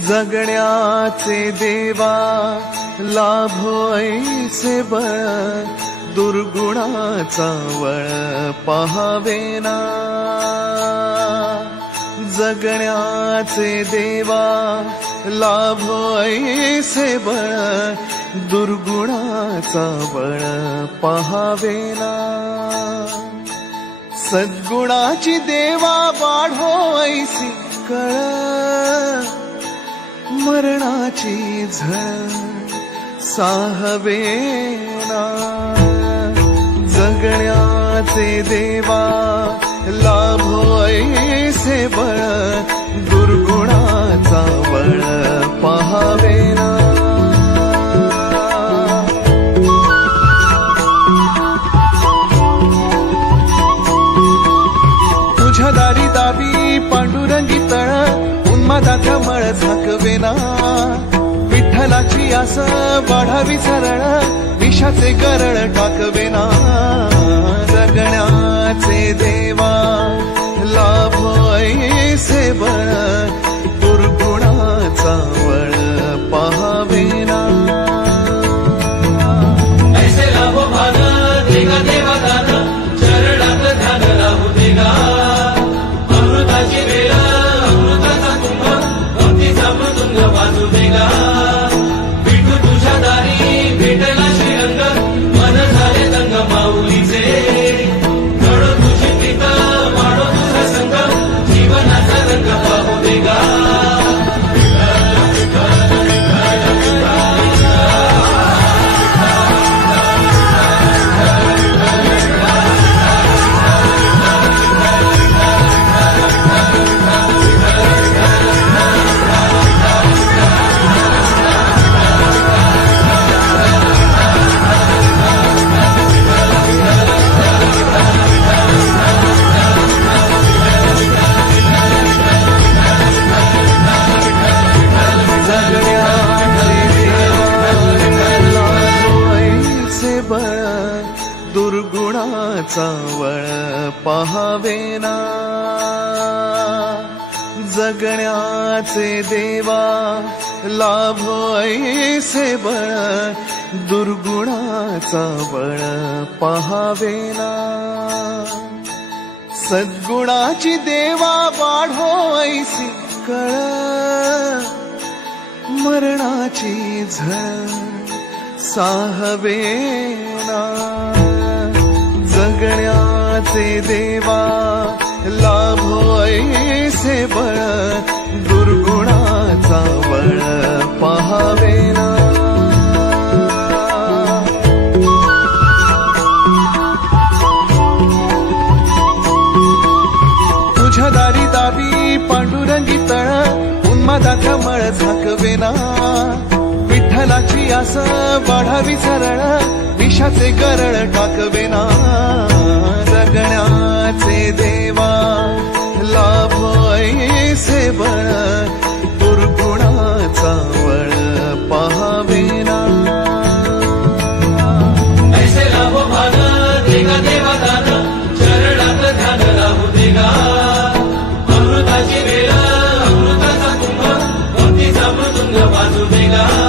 जगण्याचे देवा लाभो ऐसे बळ, दुर्गुणाचा वळ पहावेना। जगण्याचे देवा लाभो ऐसे बळ, दुर्गुणाचा बळ पहावेना। सद्गुणाची देवा वाढो ऐसी कळ, मरणाची झळ साहवेना। जगण्याचे देवा लाभो ऐसे बळ, दुर्गुणाचा बळ पहावेना। तुझ्या दारी दावी पांडुरंगी तळ, उन्मादाचा मळ झाकवेना। विठ्ठलाची आस वाढावी सरळ, विषाचे गरळ टाकवेना। जगण्याचे देवा लाभो ऐसे बळ, दुर्गुणाचा बळ पहावेना। ऐसे लाभो भान देगा देवा दान, चरणात ध्यान राहू देगा। अमृताची वेळ अमृताचा कुंभ, भक्तीचा मृदुंग वाजू देगा। विठू तुझ्या दारी भेटला श्रीरंग, मन झाले दंग माऊलीचे। घडो तुझी प्रीत वाढो तुझा संग, जीवनाचा रंग पाहू देगा। दुर्गुणाचा वळ पहावेना। जगण्याचे देवा लाभो ऐसे बळ, दुर्गुणाचा बळ पहावेना। सद्गुणाची देवा वाढो ऐसी कळ, मरणाची झळ साहवेना। जगण्याचे देवा लाभो ऐसे बळ, दुर्गुणाचा बळ पहावेना। तुझ्या दारी दावी पांडुरंगी तळ, उन्मादाचा मळ झाकवेना। विठ्ठलाची आस वाढावी सरळ, विषाचे गरळ टाकवेना। जगण्याचे देवा लाभो ऐसे बळ, दुर्गुणाचा बळ पहावेना। ऐसे लाभो भान देगा देवा दान, चरणात ध्यान राहू देगा। अमृताची वेळ अमृताचा कुंभ, भक्तीचा मृदुंग वाजू देगा।